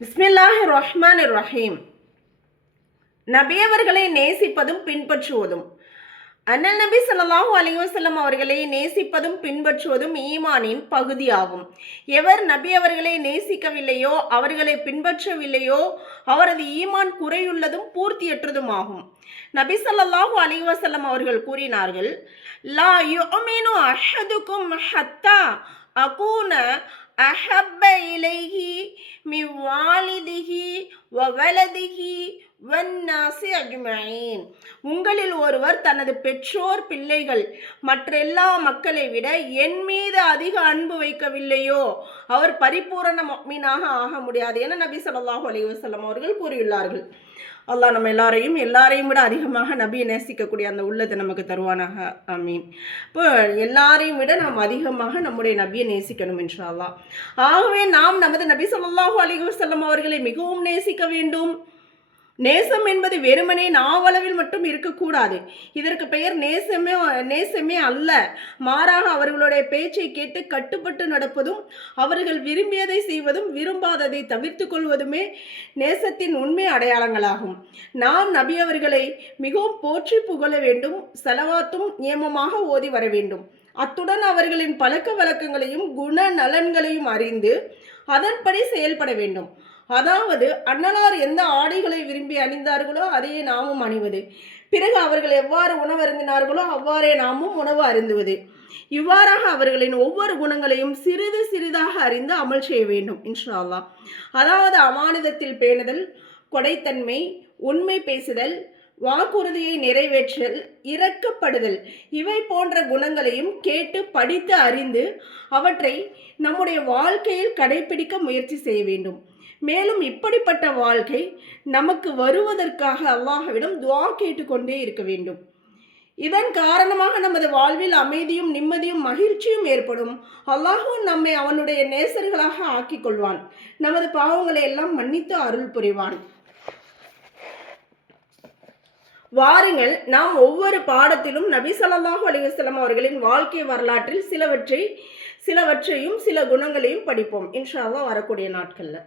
பிஸ்மில்லாஹிர் ரஹ்மானிர் ரஹீம். நபியவர்களை நேசிப்பதும் பின்பற்றுவதும். அண்ணல் நபி ஸல்லல்லாஹு அலைஹி வஸல்லம் அவர்களை நேசிப்பதும் பின்பற்றுவதும் ஈமானின் பகுதியாகும். எவர் நபி அவர்களை நேசிக்கவில்லையோ, அவர்களை பின்பற்றவில்லையோ, அவரது ஈமான் குறையுள்ளதும் பூர்த்தியற்றதுமாகும். நபி ஸல்லல்லாஹு அலைஹி வஸல்லம் அவர்கள் கூறினார்கள், லா யுமினு அஹதுக்கும் ஹத்தா அகூன அஹப்ப இலைஹி மின் வாலிதிஹி வ வலதிஹி வன்னாசி அஜ்மஈன். உங்களில் ஒருவர் தனது பெற்றோர், பிள்ளைகள் மற்றெல்லா மக்களை விட என் மீது அதிக அன்பு வைக்கவில்லையோ அவர் பரிபூரண முஃமினாக ஆக முடியாது என நபி ஸல்லல்லாஹு அலைஹி வஸல்லம் அவர்கள் கூறியுள்ளார்கள். அல்லாஹ் நம்ம எல்லாரையும் விட அதிகமாக நபியை நேசிக்கக்கூடிய அந்த உள்ளத்தை நமக்கு தருவானாக. ஆமீன். இப்போ எல்லாரையும் விட நாம் அதிகமாக நம்முடைய நபியை நேசிக்கணும் இன்ஷா அல்லாஹ். ஆகவே நாம் நமது நபி ஸல்லல்லாஹு அலைஹி வஸல்லம் அவர்களை மிகவும் நேசிக்க வேண்டும். நேசம் என்பது வெறுமனே நாவளவில் மட்டும் இருக்கக்கூடாது. இதற்கு பெயர் நேசமே அல்ல. மாறாக அவர்களுடைய பேச்சை கேட்டு கட்டுப்பட்டு நடப்பதும், அவர்கள் விரும்பியதை செய்வதும், விரும்பாததை தவிர்த்து கொள்வதுமே நேசத்தின் உண்மை அடையாளங்களாகும். நாம் நபி அவர்களை மிகவும் போற்றி புகழ வேண்டும். ஸலவாத்தும் நியமமாக ஓதி வர வேண்டும். அத்துடன் அவர்களின் பழக்க வழக்கங்களையும் குண நலன்களையும் அறிந்து அதன்படி செயல்பட வேண்டும். அதாவது அண்ணலார் எந்த ஆடைகளை விரும்பி அணிந்தார்களோ அதையே நாமும் அணிவது, பிறகு அவர்கள் எவ்வாறு உணவு அருந்தினார்களோ அவ்வாறே நாமும் உணவு அருந்துவது. இவ்வாறாக அவர்களின் ஒவ்வொரு குணங்களையும் சிறிது சிறிதாக அறிந்து அமல் செய்ய வேண்டும் இன்ஷா அல்லாஹ். அதாவது அமானிதத்தில் பேணுதல், கொடைத்தன்மை, உண்மை பேசுதல், வாக்குறுதியை நிறைவேற்றல், இரக்கப்படுதல், இவை போன்ற குணங்களையும் கேட்டு படித்து அறிந்து அவற்றை நம்முடைய வாழ்க்கையில் கடைபிடிக்க முயற்சி செய்ய வேண்டும். மேலும் இப்படிப்பட்ட வாழ்க்கை நமக்கு வருவதற்காக அல்லாஹ்விடம் துஆ கேட்டுக்கொண்டே இருக்க வேண்டும். இதன் காரணமாக நமது வாழ்வில் அமைதியும் நிம்மதியும் மகிழ்ச்சியும் ஏற்படும். அல்லாஹ்வும் நம்மை அவனுடைய நேசர்களாக ஆக்கிக் கொள்வான். நமது பாவங்களை எல்லாம் மன்னித்து அருள் புரிவான். வாருங்கள், நாம் ஒவ்வொரு பாடத்திலும் நபி ஸல்லல்லாஹு அலைஹி வஸல்லம் அவர்களின் வாழ்க்கை வரலாற்றில் சிலவற்றையும் சில குணங்களையும் படிப்போம் இன்ஷா அல்லாஹ் வரக்கூடிய நாட்களில்.